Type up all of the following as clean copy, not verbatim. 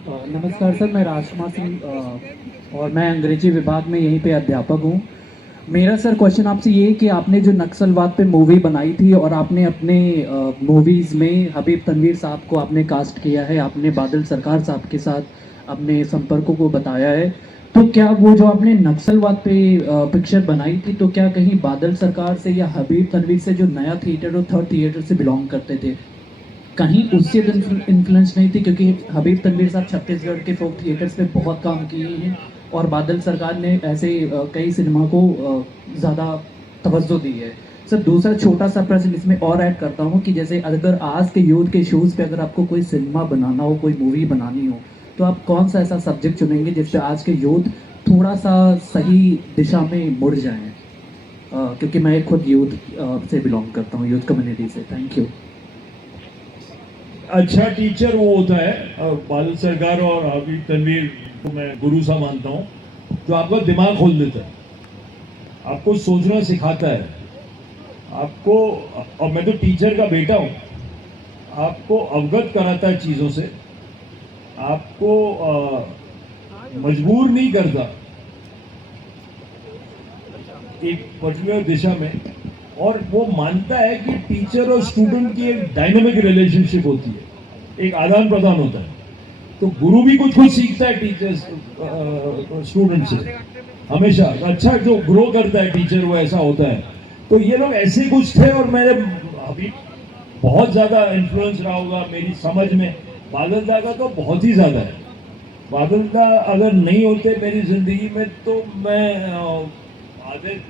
नमस्कार सर, मैं राजकुमार सिंह और मैं अंग्रेजी विभाग में यहीं पे अध्यापक हूँ। मेरा सर क्वेश्चन आपसे ये है कि आपने जो नक्सलवाद पे मूवी बनाई थी और आपने अपने मूवीज़ में हबीब तनवीर साहब को आपने कास्ट किया है, आपने बादल सरकार साहब के साथ अपने संपर्कों को बताया है। तो क्या वो जो आपने नक्सलवाद पे पिक्चर बनाई थी, तो क्या कहीं बादल सरकार से या हबीब तनवीर से जो नया थिएटर और थर्ड थिएटर से बिलोंग करते थे, कहीं उससे तो इन्फ्लुएंस नहीं थी? क्योंकि हबीब तनवीर साहब छत्तीसगढ़ के फोक थिएटर्स पे बहुत काम किए हैं और बादल सरकार ने ऐसे कई सिनेमा को ज़्यादा तवज्जो दी है। सर, दूसरा छोटा सा प्रश्न इसमें और ऐड करता हूँ कि जैसे अगर आज के यूथ के शूज़ पे अगर आपको कोई सिनेमा बनाना हो, कोई मूवी बनानी हो, तो आप कौन सा ऐसा सब्जेक्ट चुनेंगे जिससे आज के यूथ थोड़ा सा सही दिशा में मुड़ जाएं? क्योंकि मैं खुद यूथ से बिलोंग करता हूँ, यूथ कम्युनिटी से। Thank you. अच्छा टीचर वो होता है, बादल सरकार और हबीब तनवीर को मैं गुरु सा मानता हूँ, जो आपका दिमाग खोल देता है, आपको सोचना सिखाता है आपको। और मैं तो टीचर का बेटा हूँ, आपको अवगत कराता है चीज़ों से, आपको मजबूर नहीं करता एक पर्टिकुलर दिशा में, और वो मानता है कि टीचर और स्टूडेंट की एक डायनामिक रिलेशनशिप होती है, एक आदान प्रदान होता है। तो गुरु भी कुछ कुछ सीखता है टीचर्स स्टूडेंट से हमेशा। अच्छा जो ग्रो करता है टीचर वो ऐसा होता है। तो ये लोग ऐसे कुछ थे और मेरे अभी बहुत ज़्यादा इन्फ्लुएंस रहा होगा मेरी समझ में। बादल दा का तो बहुत ही ज़्यादा है। बादल दा अगर नहीं होते मेरी ज़िंदगी में तो मैं आदत,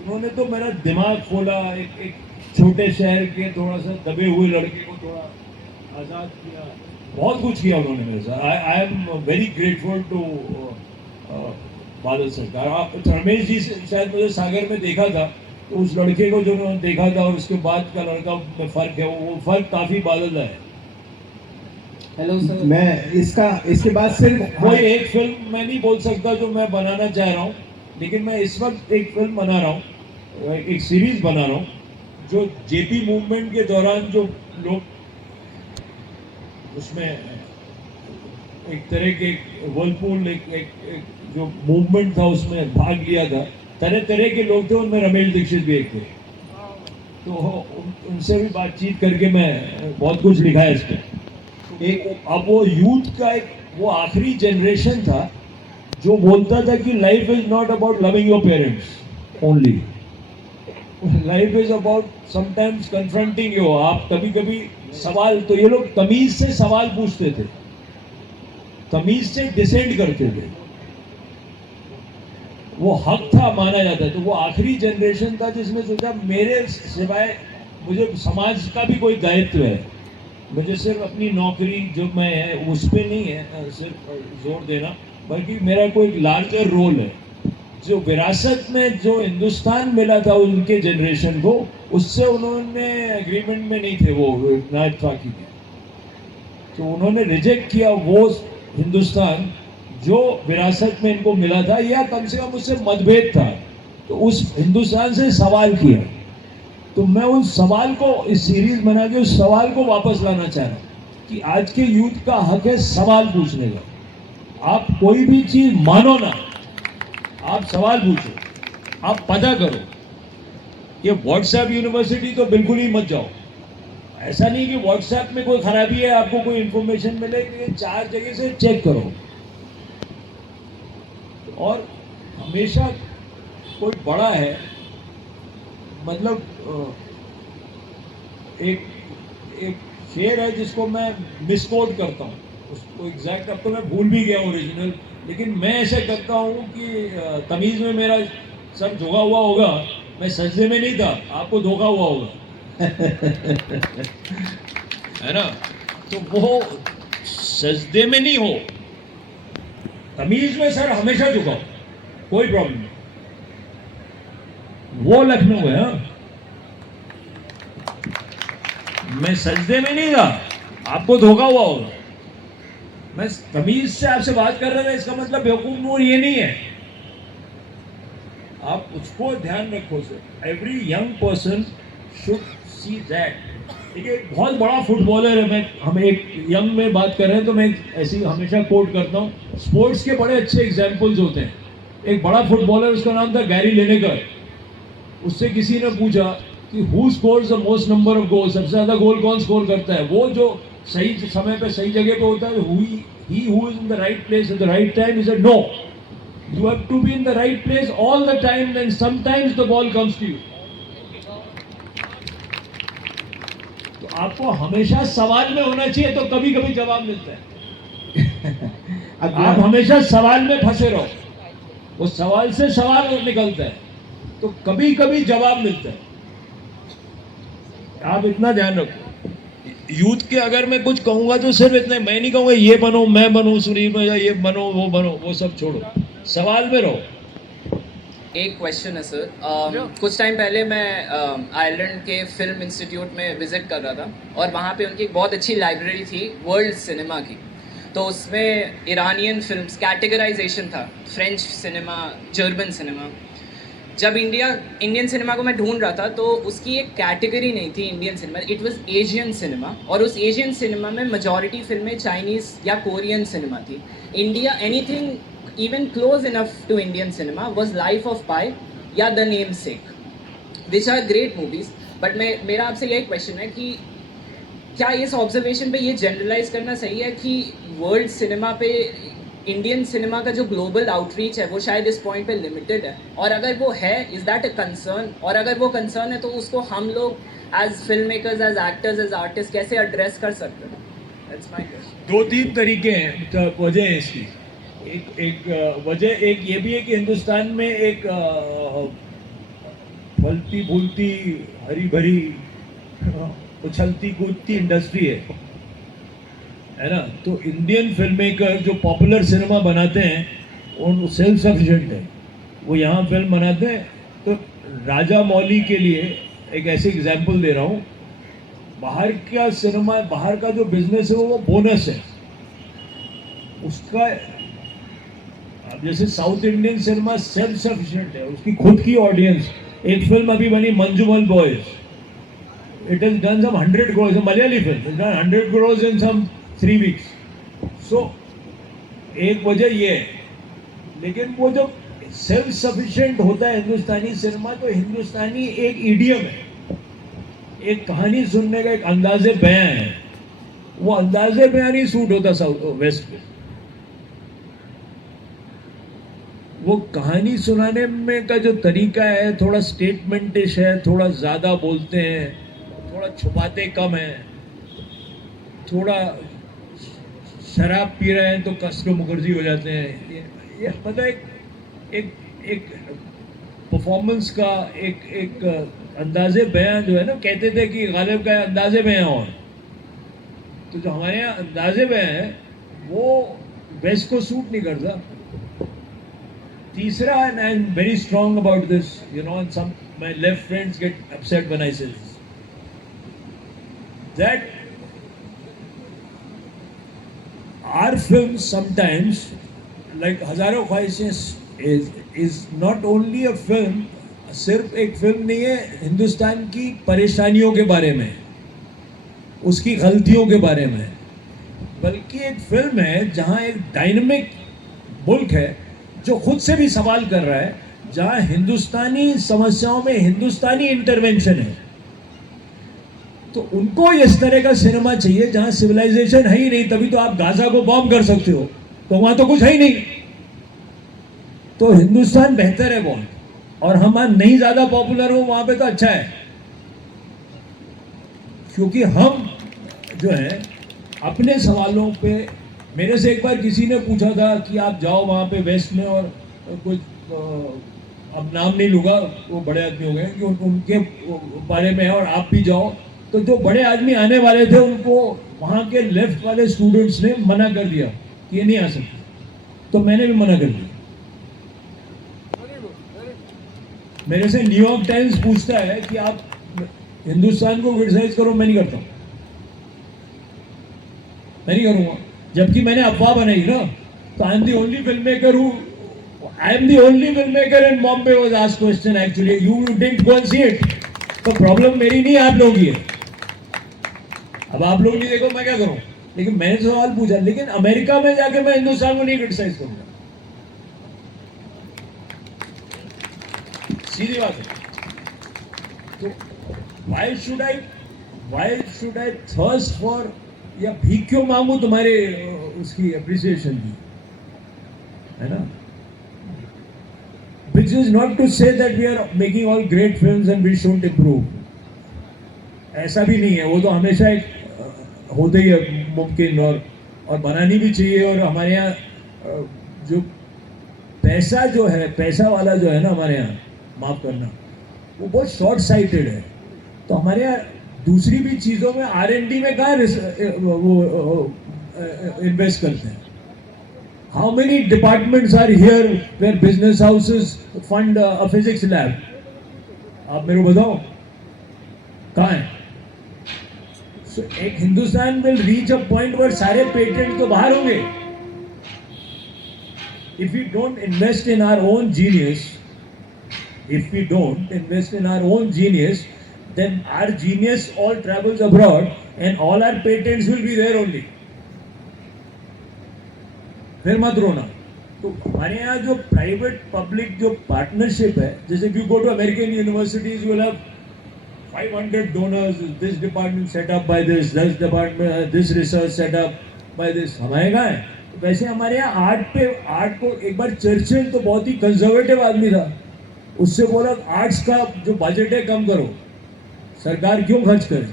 उन्होंने तो मेरा दिमाग खोला, एक छोटे शहर के थोड़ा सा दबे हुए लड़के को थोड़ा आज़ाद किया, बहुत कुछ किया उन्होंने मेरे साथ। I am very grateful to Badal सरकार। आप रमेश जी से शायद मुझे सागर में देखा था, तो उस लड़के को जो उन्होंने देखा था और उसके बाद का लड़का में फ़र्क है, वो फ़र्क काफ़ी बादल है। Hello sir. मैं इसके बाद सिर्फ कोई एक फिल्म मैं नहीं बोल सकता जो मैं बनाना चाह रहा हूँ, लेकिन मैं इस वक्त एक फिल्म बना रहा हूँ, एक सीरीज बना रहा हूँ, जो जेपी मूवमेंट के दौरान जो लोग उसमें एक तरह के वर्लपूल एक जो मूवमेंट था उसमें भाग लिया था, तरह तरह के लोग थे, उनमें रमेश दीक्षित भी एक थे। तो उनसे भी बातचीत करके मैं बहुत कुछ लिखा है इस पर। एक अब वो यूथ का एक वो आखिरी जनरेशन था जो बोलता था कि life is not about loving your parents only, life is about sometimes confronting you. आप कभी कभी सवाल, तो ये लोग तमीज से सवाल पूछते थे, तमीज से डिसेंड करते थे, वो हक था माना जाता है। तो वो आखिरी जनरेशन था जिसमें सोचा मेरे सिवाय मुझे समाज का भी कोई दायित्व है, मुझे सिर्फ अपनी नौकरी जो मैं है उस पर नहीं है सिर्फ जोर देना, बल्कि मेरा कोई लार्जर रोल है। जो विरासत में जो हिंदुस्तान मिला था उनके जनरेशन को, उससे उन्होंने एग्रीमेंट में नहीं थे वो नायब फाकी में, तो उन्होंने रिजेक्ट किया वो हिंदुस्तान जो विरासत में इनको मिला था, या कम से कम उससे मतभेद था, तो उस हिंदुस्तान से सवाल किया। तो मैं उस सवाल को इस सीरीज बना के उस सवाल को वापस लाना चाह रहा हूँ कि आज के यूथ का हक है सवाल पूछने का। आप कोई भी चीज मानो ना, आप सवाल पूछो, आप पता करो। ये व्हाट्सएप यूनिवर्सिटी तो बिल्कुल ही मत जाओ। ऐसा नहीं कि व्हाट्सएप में कोई खराबी है, आपको कोई इंफॉर्मेशन मिले, कि 4 जगह से चेक करो। और हमेशा कोई बड़ा है, मतलब एक एक शेर है जिसको मैं मिसकोट करता हूँ, उसको एग्जैक्ट अब तो मैं भूल भी गया ओरिजिनल, लेकिन मैं ऐसे करता हूँ कि तमीज़ में मेरा सर झुका हुआ होगा, मैं सजदे में नहीं था, आपको धोखा हुआ होगा है ना। तो वो सजदे में नहीं हो, तमीज में सर हमेशा झुकाओ, कोई प्रॉब्लम नहीं। वो लखनऊ है। हाँ, मैं सजदे में नहीं था, आपको धोखा हुआ होगा। मैं तमीज से आपसे बात कर रहा था, इसका मतलब बेवकूफ नूर ये नहीं है। आप उसको ध्यान रखो sir, every young person should see that देखिए बहुत बड़ा फुटबॉलर है, मैं हम एक यंग में बात कर रहे हैं तो मैं ऐसी हमेशा कोट करता हूँ, स्पोर्ट्स के बड़े अच्छे एग्जाम्पल्स होते हैं। एक बड़ा फुटबॉलर, उसका नाम था गैरी लिनेकर, उससे किसी ने पूछा कि who scores the most number of goal, सबसे ज़्यादा गोल कौन स्कोर करता है? वो जो सही समय पे सही जगह पे होता है, he who is in the right place at the right time. He said no, you have to be in the right place all the time, then sometimes the ball comes to you. तो आपको हमेशा सवाल में होना चाहिए, तो कभी कभी जवाब मिलता है। आप हमेशा सवाल में फंसे रहो, वो सवाल से सवाल निकलता है, तो कभी कभी जवाब मिलता है। आप इतना ध्यान रखो। यूथ के अगर मैं कुछ कहूंगा तो सिर्फ इतना, मैं नहीं कहूंगा ये बनो मैं बनूं सुनील में, या ये बनो, वो सब छोड़ो, सवाल में रहो। एक क्वेश्चन है सर, कुछ टाइम पहले मैं आयरलैंड के फिल्म इंस्टीट्यूट में विजिट कर रहा था, और वहाँ पे उनकी एक बहुत अच्छी लाइब्रेरी थी वर्ल्ड सिनेमा की। तो उसमें ईरानियन फिल्म्स कैटेगराइजेशन था, फ्रेंच सिनेमा, जर्मन सिनेमा। जब इंडियन सिनेमा को मैं ढूंढ रहा था तो उसकी एक कैटेगरी नहीं थी Indian cinema, it was Asian cinema, और उस एशियन सिनेमा में मेजॉरिटी फिल्में चाइनीज़ या कोरियन सिनेमा थी। India anything even close enough to Indian cinema was Life of Pi या The Namesake, which are great movies. But मेरा आपसे यही क्वेश्चन है कि क्या इस ऑब्जर्वेशन पे ये जनरलाइज करना सही है कि वर्ल्ड सिनेमा पे इंडियन सिनेमा का जो ग्लोबल आउटरीच है वो शायद इस पॉइंट पे लिमिटेड है, और अगर वो है इज़ दैट अ कंसर्न, और अगर वो कंसर्न है तो उसको हम लोग as film makers, as actors, as artist कैसे एड्रेस कर सकते हैं? That's my question. दो तीन तरीके हैं, वजह है इसकी। एक वजह एक ये भी है कि हिंदुस्तान में एक फलती फूलती हरी भरी उछलती कूदती इंडस्ट्री है ना। तो इंडियन फिल्म मेकर जो पॉपुलर सिनेमा बनाते हैं उन सेल्फ सफिशिएंट है, वो यहाँ फिल्म बनाते हैं। तो राजा मौली के लिए एक ऐसे एग्जाम्पल दे रहा हूँ, बाहर का सिनेमा, बाहर का जो बिजनेस है वो बोनस है उसका। अब जैसे South Indian cinema self sufficient है, उसकी खुद की ऑडियंस। एक फिल्म अभी बनी Manjummel boys, it has done some 100 crores, Malayali film, it done 100 crores in some 3 weeks। So एक वजह ये है। लेकिन वो जब सेल्फ सफिशिएंट होता है हिंदुस्तानी सिनेमा, तो हिंदुस्तानी एक इडियम है, एक कहानी सुनने का एक अंदाजे बयां है, वो अंदाजे बयां नहीं सूट होता साउथ वेस्ट में। वो कहानी सुनाने में का जो तरीका है थोड़ा स्टेटमेंटिश है, थोड़ा ज़्यादा बोलते हैं, थोड़ा छुपाते कम हैं, थोड़ा शराब पी रहे हैं तो कस्टो मुखर्जी हो जाते हैं। ये मतलब एक परफॉर्मेंस का एक अंदाजे बयां जो है ना, कहते थे कि गालिब का अंदाजे बयां और, तो जो हमारे यहाँ अंदाजे बयां है वो वेस्ट को सूट नहीं करता। तीसरा, and I'm very strong about this, you know, and some my left friends get upset when I say this, that our films sometimes, like हजारों ख्वाहिशें is not only a film, सिर्फ एक film नहीं है हिंदुस्तान की परेशानियों के बारे में, उसकी गलतियों के बारे में, बल्कि एक फिल्म है जहाँ एक डायनामिक मुल्क है जो खुद से भी सवाल कर रहा है, जहां हिंदुस्तानी समस्याओं में हिंदुस्तानी इंटरवेंशन है। तो उनको इस तरह का सिनेमा चाहिए जहां सिविलाइजेशन है ही नहीं, तभी तो आप गाजा को बॉम्ब कर सकते हो, तो वहां तो कुछ है ही नहीं। तो हिंदुस्तान बेहतर है बहुत, और हम नहीं ज्यादा पॉपुलर हो वहां पे तो अच्छा है, क्योंकि हम जो है अपने सवालों पे। मेरे से एक बार किसी ने पूछा था कि आप जाओ वहाँ पे वेस्ट में, और कुछ अब नाम नहीं लूँगा, वो बड़े आदमी हो गए कि उनके बारे में है, और आप भी जाओ। तो जो बड़े आदमी आने वाले थे उनको वहाँ के लेफ्ट वाले स्टूडेंट्स ने मना कर दिया कि ये नहीं आ सकते, तो मैंने भी मना कर दिया। मेरे से न्यूयॉर्क टाइम्स पूछता है कि आप हिंदुस्तान को क्रिटिसाइज करो, मैं नहीं करता, मैं नहीं करूँगा, जबकि मैंने अफवाह बनाई ना। तो I am the only film maker in Bombay was asked question, actually you didn't go and see it. तो प्रॉब्लम मेरी नहीं, आप लोगों की है। अब आप लोग नहीं देखो मैं क्या करूं, लेकिन मैंने सवाल पूछा, लेकिन अमेरिका में जाके मैं हिंदुस्तान को नहीं क्रिटिसाइज करूंगा, सीधी बात है। तो why should I thirst for, या भीख क्यों मांगू तुम्हारे उसकी अप्रिसिएशन की, है ना? Which is not to say that we are making all great films and we shouldn't improve. ऐसा भी नहीं है, वो तो हमेशा एक होते ही है मुमकिन, और बनानी भी चाहिए। और हमारे यहाँ जो पैसा जो है, पैसा वाला जो है ना हमारे यहाँ, माफ करना, वो बहुत शॉर्ट साइटेड है। तो हमारे यहाँ दूसरी भी चीज़ों में R&D में कहाँ वो इन्वेस्ट करते हैं। How many departments are here where business houses fund a physics lab? आप मेरे को बताओ कहाँ है? So, एक Hindustan will reach a point where सारे पेटेंट तो बाहर होंगे। If we don't invest in our own genius, then our genius all travels abroad and all our patents will be there only. फिर मत रोना। तो हमारे यहाँ जो प्राइवेट पब्लिक जो पार्टनरशिप है, जैसे if you go to American universities, you will have 500 donors, this department set up by this department, this research set up by this। हमारे कहाँ है? तो वैसे हमारे यहाँ आर्ट को एक बार चर्चिल तो बहुत ही कंजर्वेटिव आदमी था, उससे बोला आर्ट्स का जो बजट है कम करो, सरकार क्यों खर्च करे?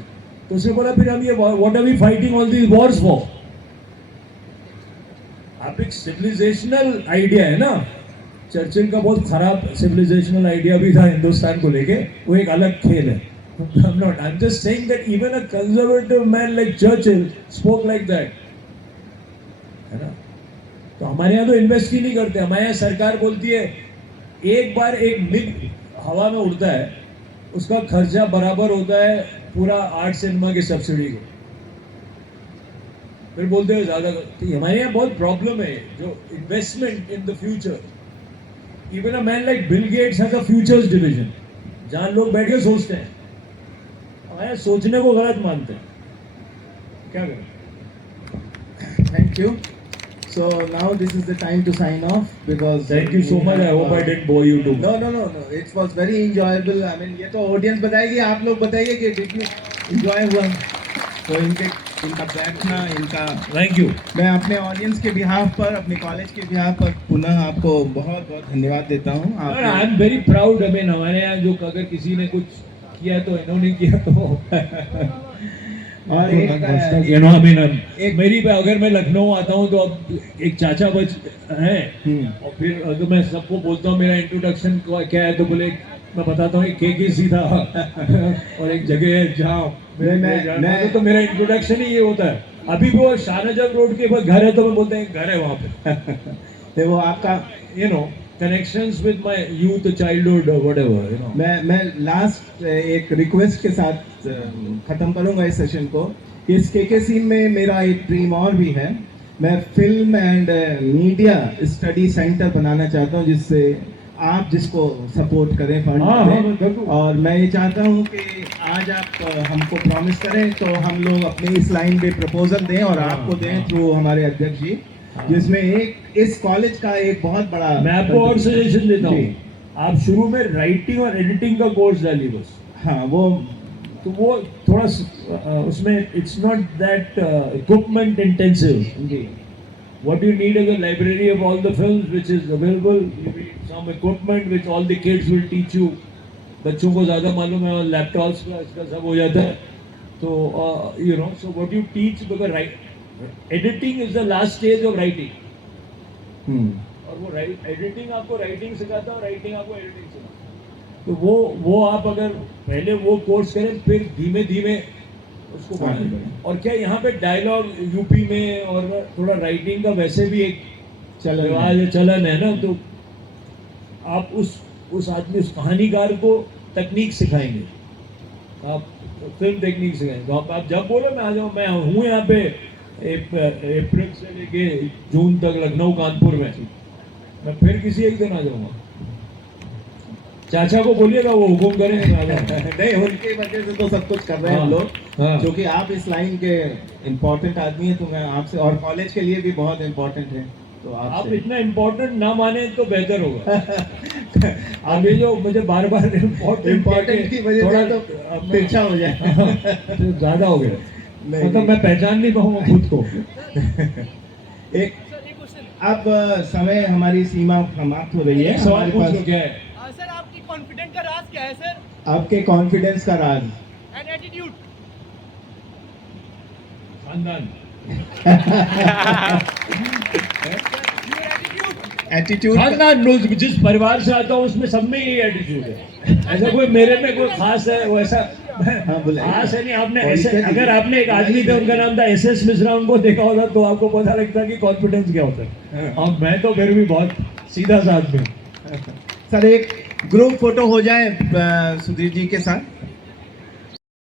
तो उसने बोला फिर हम ये what are we fighting all these wars for? आप एक सिविलाइजेशनल आइडिया है ना, चर्चिल का बहुत खराब सिविलाइजेशनल आइडिया भी था हिंदुस्तान को लेके, वो एक अलग खेल है। I'm just saying that even a conservative man like Churchill spoke like that, है ना? तो हमारे यहाँ तो इन्वेस्ट ही नहीं करते। हमारे यहाँ सरकार बोलती है एक बार एक मिग हवा में उड़ता है, उसका खर्चा बराबर होता है पूरा आर्ट सिनेमा की सब्सिडी को। फिर बोलते हैं ज्यादा। तो हमारे यहाँ बहुत प्रॉब्लम है जो investment in the future. Even a man like Bill Gates has a futures division, जहाँ लोग बैठ के सोचते हैं। हमारे सोचने को गलत मानते हैं, क्या करें? Thank you. So now this is the time to sign off because. Thank you so much. I hope I didn't bore you too. No. It was very enjoyable. I mean, ये तो ऑडियंस बताएगी, आप लोग बताइए कि did you enjoy हुआ? तो इनका बैठना, इनका Thank you. मैं अपने ऑडियंस के बिहाफ पर, अपने कॉलेज के बिहाफ पर पुनः आपको बहुत बहुत धन्यवाद देता हूँ। आई एम वेरी प्राउड। हमारे यहाँ जो अगर किसी ने कुछ किया तो इन्होंने किया तो और मेरी अगर मैं लखनऊ आता हूँ तो अब एक चाचा बच हैं, और फिर अगर मैं सबको बोलता हूँ मेरा इंट्रोडक्शन क्या है, तो बोले मैं बताता हूँ KKC था और एक जगह है जहाँ तो मेरा इंट्रोडक्शन ही ये होता है। अभी वो शाहनजर रोड के पास घर है तो मैं बोलते हैं घर है वहाँ पे। तो वो आपका connections with my youth, childhood, whatever, you know. मैं लास्ट एक रिक्वेस्ट के साथ खत्म करूंगा इस सेशन को। इस KKC में मेरा एक ड्रीम और भी है। मैं film and media study centre बनाना चाहता हूं, जिससे आप जिसको सपोर्ट करें फंड में। और मैं ये चाहता हूं कि आज आप हमको प्रॉमिस करें तो हम लोग अपने इस लाइन पे प्रपोजल दें और आपको दें थ्रू हमारे अध्यक्ष जी, जिसमें एक इस कॉलेज का एक बहुत बड़ा। मैं आपको और सजेशन देता हूँ, आप शुरू में राइटिंग और एडिटिंग का कोर्स डालिए बस। हाँ, वो थोड़ा उसमें it's not that equipment intensive. What you need is a library of all the films which is available. You need some equipment which all the kids will teach you. बच्चों को ज़्यादा मालूम है, लैपटॉप्स का इसका सब हो जाता है। तो you know, so what you teach, because editing is the last stage of writing. और वो एडिटिंग आपको राइटिंग सिखाता है और राइटिंग आपको एडिटिंग सिखाता है। तो वो आप अगर पहले वो कोर्स करें फिर धीमे धीमे उसको बढ़ाएं। और क्या यहाँ पे डायलॉग यूपी में और थोड़ा राइटिंग का वैसे भी एक चलन है ना, तो आप उस आदमी, उस कहानीकार को तकनीक सिखाएंगे, आप फिल्म टेक्निक सिखाएंगे। तो आप जब बोलो मैं आ जाऊँ, मैं हूँ यहाँ पे अप्रैल से लेके जून तक लखनऊ कानपुर में, मैं फिर किसी एक दिन आ जाऊँगा। चाचा को बोलिएगा वो हुकुम करेंगे मैं आ जाऊंगा। नहीं, उनकी वजह से तो सब कुछ कर रहे हैं हम लोग, हाँ। क्योंकि आप इस लाइन के इम्पोर्टेंट आदमी है, तो मैं आपसे, और कॉलेज के लिए भी बहुत इम्पोर्टेंट है, तो आप आपसे इतना इम्पोर्टेंट ना माने तो बेहतर होगा। आप ये जो मुझे बार बार इम्पोर्टेंट की वजह से तो तिरछा हो जाए। ज्यादा हो गया, नहीं, मतलब नहीं। मैं पहचान नहीं पाऊंगा खुद को। एक अब समय, हमारी सीमा समाप्त हो रही है। एक सवाल हमारे पूछ लो, पास क्या है? सर आपकी कॉन्फिडेंस का राज क्या है सर? आपके कॉन्फिडेंस का राज। And attitude? खानदान। एटीट्यूड। खानदान, लोग जिस परिवार से आता हूँ उसमें सब में यही एटीट्यूड है। ऐसा कोई मेरे में कोई खास है वैसा हाँ, बोलिए। खास है नहीं। आपने और ऐसे, इससे- अगर आपने एक आदमी थे उनका नाम था SS मिश्रा, उनको देखा होता तो आपको पता लगता कि कॉन्फिडेंस क्या होता है। हाँ। और मैं तो फिर भी बहुत सीधा सा आदमी हूँ। सर, एक ग्रुप फोटो हो जाए सुधीर जी के साथ।